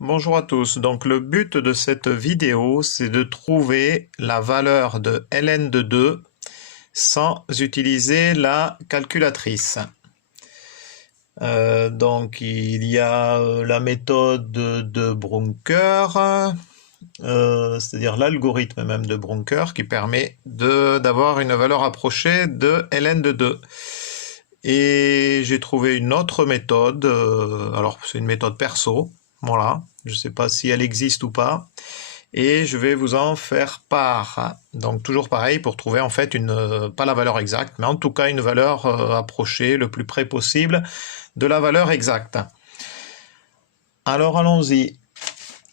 Bonjour à tous. Donc le but de cette vidéo, c'est de trouver la valeur de ln de 2 sans utiliser la calculatrice. Donc il y a la méthode de Brunker, c'est-à-dire l'algorithme même de Brunker qui permet d'avoir une valeur approchée de ln de 2. Et j'ai trouvé une autre méthode, alors c'est une méthode perso, voilà, je ne sais pas si elle existe ou pas, et je vais vous en faire part. Donc toujours pareil pour trouver en fait pas la valeur exacte, mais en tout cas une valeur approchée le plus près possible de la valeur exacte. Alors allons-y.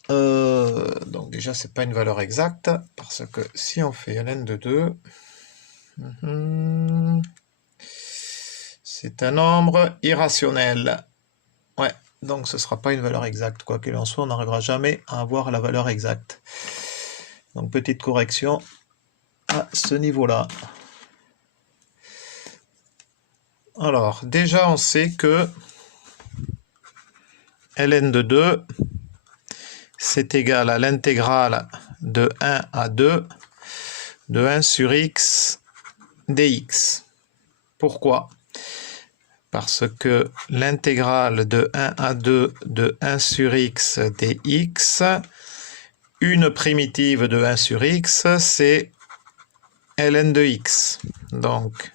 Donc déjà c'est pas une valeur exacte, parce que si on fait ln de 2, c'est un nombre irrationnel. Ouais, donc ce ne sera pas une valeur exacte. Quoi qu'il en soit, on n'arrivera jamais à avoir la valeur exacte. Donc petite correction à ce niveau-là. Alors, déjà on sait que ln de 2, c'est égal à l'intégrale de 1 à 2 de 1 sur x dx. Pourquoi ? Parce que l'intégrale de 1 à 2 de 1 sur x dx, une primitive de 1 sur x, c'est ln de x. Donc,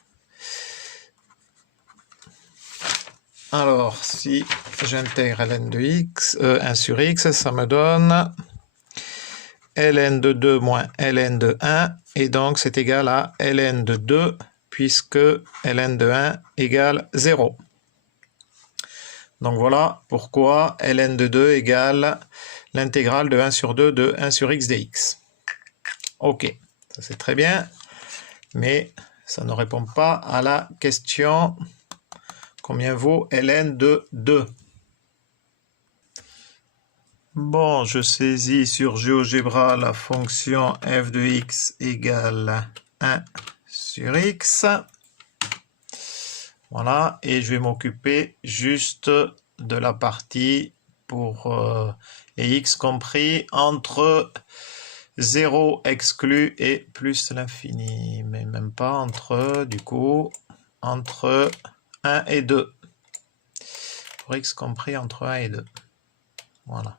alors, si j'intègre ln de x, 1 sur x, ça me donne ln de 2 moins ln de 1, et donc c'est égal à ln de 2, puisque ln de 1 égale 0. Donc voilà pourquoi ln de 2 égale l'intégrale de 1 sur 2 de 1 sur x dx. Ok, ça c'est très bien, mais ça ne répond pas à la question combien vaut ln de 2. Bon, je saisis sur GeoGebra la fonction f de x égale 1 sur x. Voilà, et je vais m'occuper juste de la partie pour les x compris entre 0 exclu et plus l'infini, mais même pas entre, du coup, entre 1 et 2. Pour x compris entre 1 et 2. Voilà.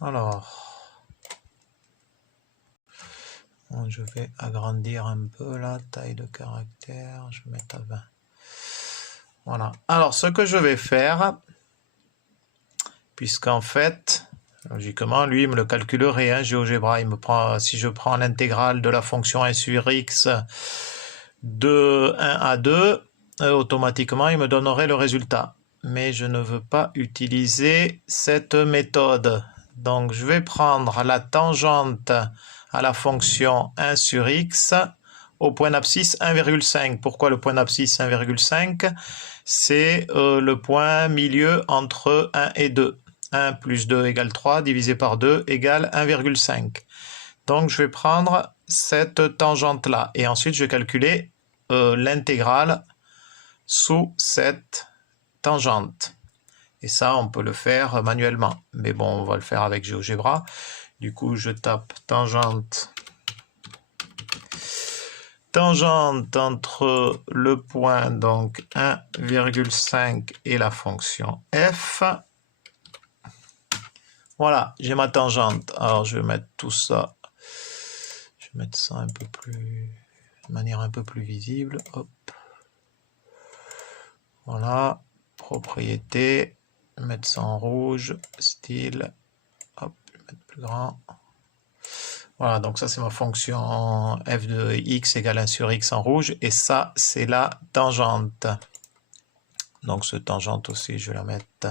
Alors, je vais agrandir un peu la taille de caractère, je vais mettre à 20. Voilà. Alors, ce que je vais faire, puisqu'en fait, logiquement, lui, il me le calculerait, hein, GeoGebra. Il me prend, si je prends l'intégrale de la fonction 1 sur x de 1 à 2, automatiquement, il me donnerait le résultat. Mais je ne veux pas utiliser cette méthode. Donc, je vais prendre la tangente à la fonction 1 sur x au point d'abscisse 1,5. Pourquoi le point d'abscisse 1,5? C'est le point milieu entre 1 et 2. 1 plus 2 égale 3, divisé par 2 égale 1,5. Donc, je vais prendre cette tangente-là. Et ensuite, je vais calculer l'intégrale sous cette tangente. Et ça, on peut le faire manuellement. Mais bon, on va le faire avec GeoGebra. Du coup, je tape tangente entre le point donc 1,5 et la fonction f. Voilà, j'ai ma tangente. Alors, je vais mettre tout ça. Je vais mettre ça un peu plus, de manière un peu plus visible. Hop. Voilà, propriété. Mettre ça en rouge, style. Hop, je vais mettre plus grand. Voilà, donc ça c'est ma fonction f de x égale 1 sur x en rouge, et ça c'est la tangente. Donc ce tangente aussi, je vais la mettre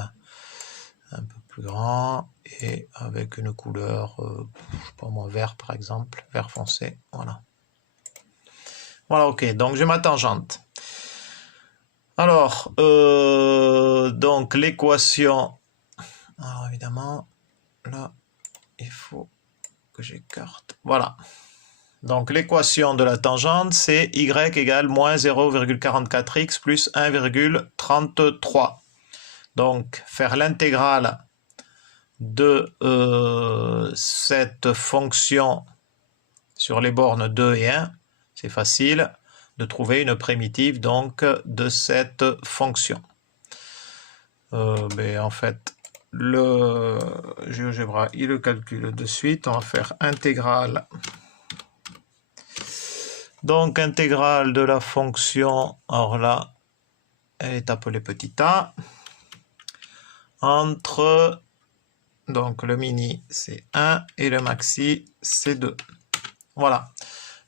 un peu plus grand, et avec une couleur, je sais pas moi, vert par exemple, vert foncé, voilà. Voilà, ok, donc j'ai ma tangente. Alors, donc l'équation, alors évidemment, là, il faut que j'écarte. Voilà. Donc l'équation de la tangente, c'est y égale moins 0,44x plus 1,33. Donc faire l'intégrale de cette fonction sur les bornes 2 et 1, c'est facile de trouver une primitive donc de cette fonction. En fait, le GeoGebra, il le calcule de suite. On va faire intégrale. Donc, intégrale de la fonction, alors là, elle est appelée petit a, entre, donc le mini c'est 1 et le maxi c'est 2. Voilà.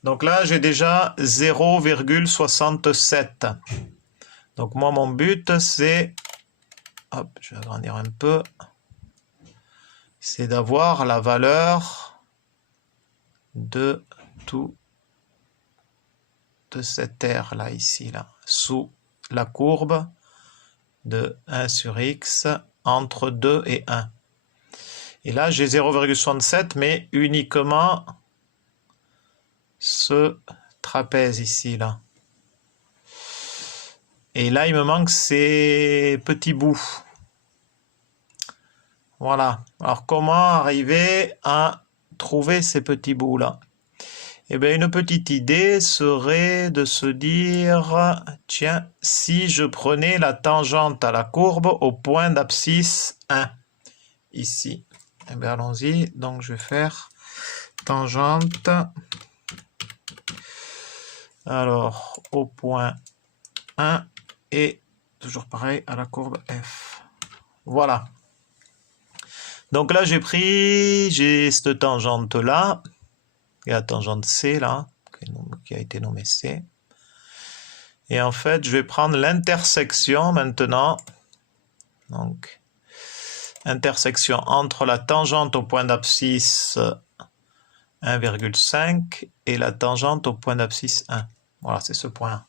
Donc là, j'ai déjà 0,67. Donc moi, mon but, c'est, hop, je vais agrandir un peu, c'est d'avoir la valeur de tout de cette aire là, ici, là, sous la courbe de 1 sur x entre 2 et 1. Et là, j'ai 0,67, mais uniquement ce trapèze ici, là. Et là, il me manque ces petits bouts. Voilà. Alors, comment arriver à trouver ces petits bouts-là? Eh bien, une petite idée serait de se dire, tiens, si je prenais la tangente à la courbe au point d'abscisse 1, ici. Eh bien, allons-y. Donc, je vais faire tangente. Alors, au point 1 et toujours pareil à la courbe F. Voilà. Donc là, j'ai cette tangente-là, et la tangente C, là, qui a été nommée C. Et en fait, je vais prendre l'intersection maintenant. Donc, intersection entre la tangente au point d'abscisse 1,5 et la tangente au point d'abscisse 1. Voilà, c'est ce point.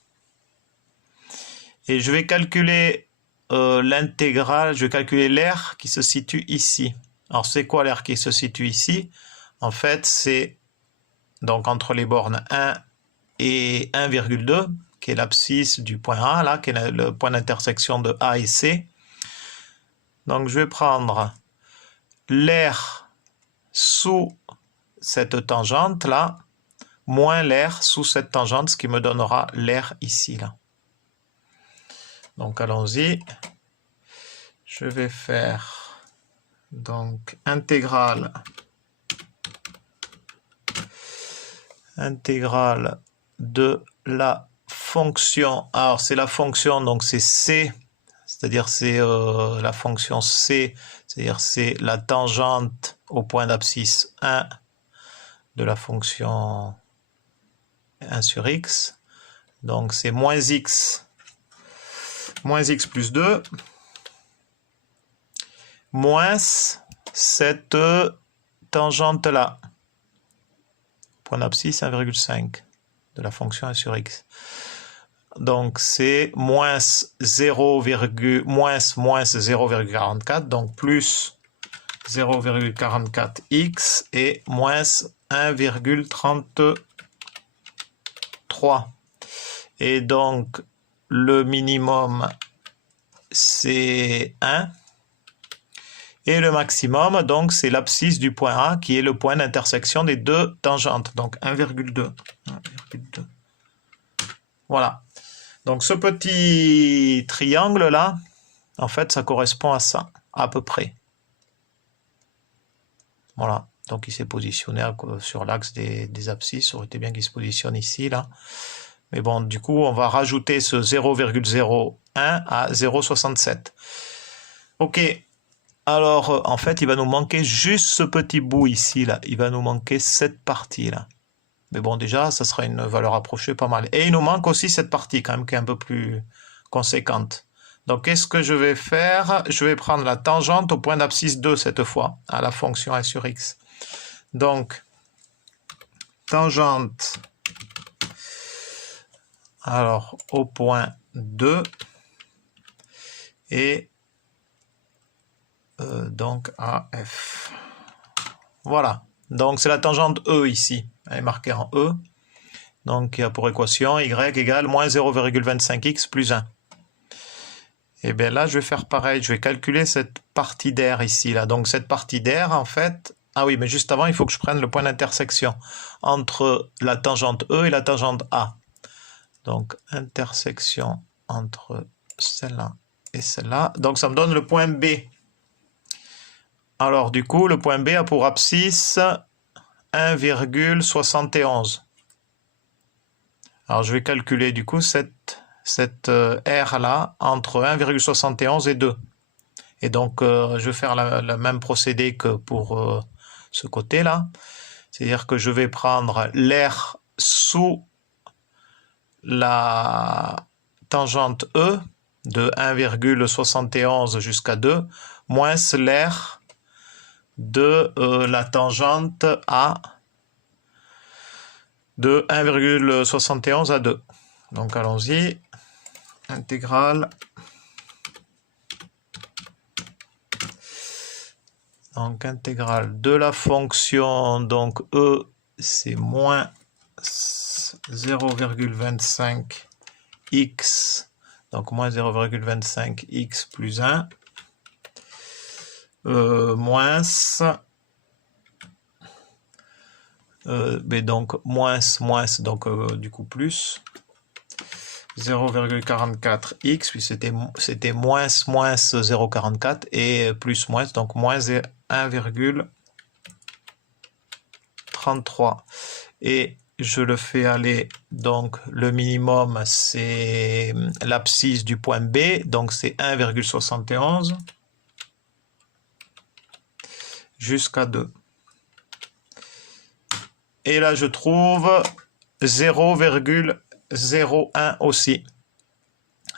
Et je vais calculer l'intégrale, je vais calculer l'aire qui se situe ici. Alors, c'est quoi l'aire qui se situe ici? En fait, c'est donc entre les bornes 1 et 1,2, qui est l'abscisse du point A, là, qui est le point d'intersection de A et C. Donc, je vais prendre l'aire sous cette tangente-là, moins l'aire sous cette tangente, ce qui me donnera l'aire ici, là. Donc, allons-y. Je vais faire donc intégrale de la fonction. Alors, c'est la fonction, donc c'est C, c'est-à-dire c'est la fonction C, c'est-à-dire c'est la tangente au point d'abscisse 1 de la fonction 1 sur x. Donc, c'est moins x plus 2, moins cette tangente-là, point d'abscisse 1,5 de la fonction 1 sur x. Donc, c'est moins 0,44, donc plus 0,44x et moins 1,33. Et donc, le minimum, c'est 1. Et le maximum, donc, c'est l'abscisse du point A, qui est le point d'intersection des deux tangentes. Donc, 1,2. Voilà. Donc, ce petit triangle-là, en fait, ça correspond à ça, à peu près. Voilà. Donc, il s'est positionné sur l'axe des abscisses. Ça aurait été bien qu'il se positionne ici, là. Mais bon, du coup, on va rajouter ce 0,01 à 0,67. OK. Alors, en fait, il va nous manquer juste ce petit bout ici, là. Il va nous manquer cette partie-là. Mais bon, déjà, ça sera une valeur approchée pas mal. Et il nous manque aussi cette partie, quand même, qui est un peu plus conséquente. Donc, qu'est-ce que je vais faire? Je vais prendre la tangente au point d'abscisse 2, cette fois, à la fonction 1 sur x. Donc, tangente, alors, au point 2, et donc à f. Voilà. Donc, c'est la tangente E ici. Elle est marquée en E. Donc, il y a pour équation y égale moins 0,25x plus 1. Et bien là, je vais faire pareil. Je vais calculer cette partie d'air ici, là. Donc cette partie d'air, en fait... Ah oui, mais juste avant, il faut que je prenne le point d'intersection entre la tangente E et la tangente A. Donc, intersection entre celle-là et celle-là. Donc, ça me donne le point B. Alors, du coup, le point B a pour abscisse 1,71. Alors, je vais calculer, du coup, cette R-là entre 1,71 et 2. Et donc, je vais faire le même procédé que pour ce côté-là. C'est-à-dire que je vais prendre l'air sous la tangente E de 1,71 jusqu'à 2, moins l'air de la tangente A de 1,71 à 2. Donc allons-y, intégrale. Donc intégrale de la fonction, donc E c'est moins 0,25 x, donc moins 0,25 x plus 1, moins, mais donc moins, donc du coup plus, 0,44 x, puis c'était moins 0,44 et plus, donc moins 1,33. Et je le fais aller, donc le minimum c'est l'abscisse du point B, donc c'est 1,71 jusqu'à 2. Et là je trouve 0,01 aussi.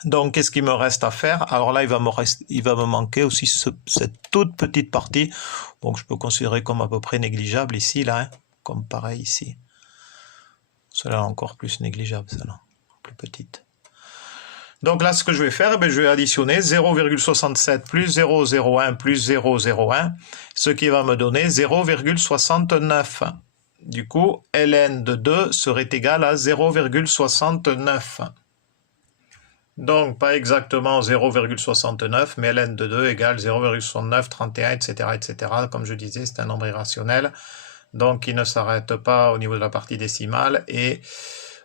Donc qu'est-ce qu'il me reste à faire? Alors là il va me manquer aussi cette toute petite partie, donc je peux considérer comme à peu près négligeable ici, là, hein, comme pareil ici. Celle-là encore plus négligeable, celle-là, plus petite. Donc là, ce que je vais faire, je vais additionner 0,67 plus 0,01 plus 0,01, ce qui va me donner 0,69. Du coup, ln de 2 serait égal à 0,69. Donc, pas exactement 0,69, mais ln de 2 égale 0,69, 31, etc., etc. Comme je disais, c'est un nombre irrationnel. Donc qui ne s'arrête pas au niveau de la partie décimale et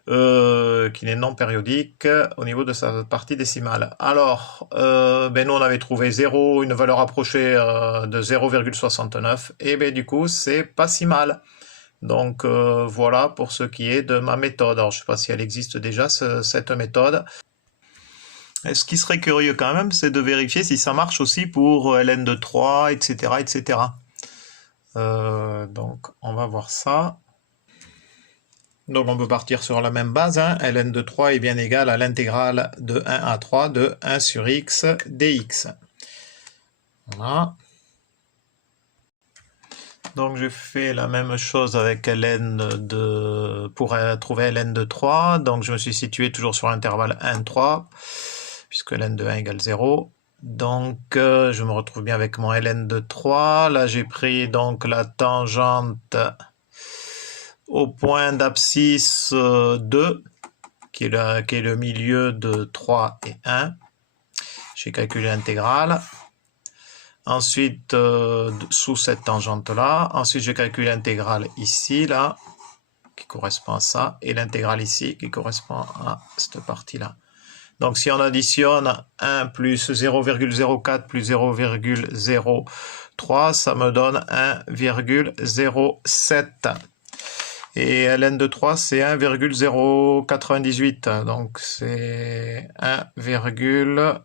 qui n'est non périodique au niveau de sa partie décimale. Alors, nous on avait trouvé 0, une valeur approchée de 0,69, et du coup c'est pas si mal. Donc voilà pour ce qui est de ma méthode. Alors je ne sais pas si elle existe déjà, cette méthode. Et ce qui serait curieux quand même, c'est de vérifier si ça marche aussi pour ln de 3, etc., etc. Donc on va voir ça. Donc on peut partir sur la même base, hein. Ln de 3 est bien égal à l'intégrale de 1 à 3 de 1 sur x dx. Voilà. Donc je fais la même chose avec pour trouver ln de 3. Donc je me suis situé toujours sur l'intervalle 1, 3, puisque ln de 1 égale 0. Donc je me retrouve bien avec mon ln de 3. Là j'ai pris donc la tangente au point d'abscisse 2, qui est le milieu de 3 et 1. J'ai calculé l'intégrale. Ensuite, sous cette tangente-là. Ensuite, j'ai calculé l'intégrale ici, là, qui correspond à ça, et l'intégrale ici, qui correspond à cette partie-là. Donc, si on additionne 1 plus 0,04 plus 0,03, ça me donne 1,07. Et ln de 3, c'est 1,098. Donc, c'est 1,1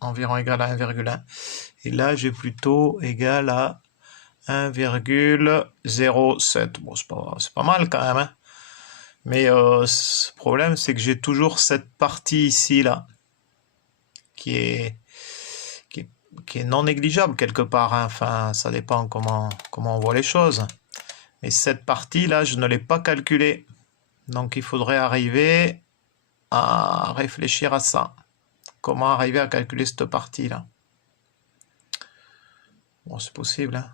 environ égal à 1,1. Et là, j'ai plutôt égal à 1,07. Bon, c'est pas mal quand même, hein. Mais le problème, c'est que j'ai toujours cette partie ici, là, qui est non négligeable quelque part, hein. Enfin, ça dépend comment on voit les choses. Mais cette partie-là, je ne l'ai pas calculée. Donc, il faudrait arriver à réfléchir à ça. Comment arriver à calculer cette partie-là? Bon, c'est possible, hein.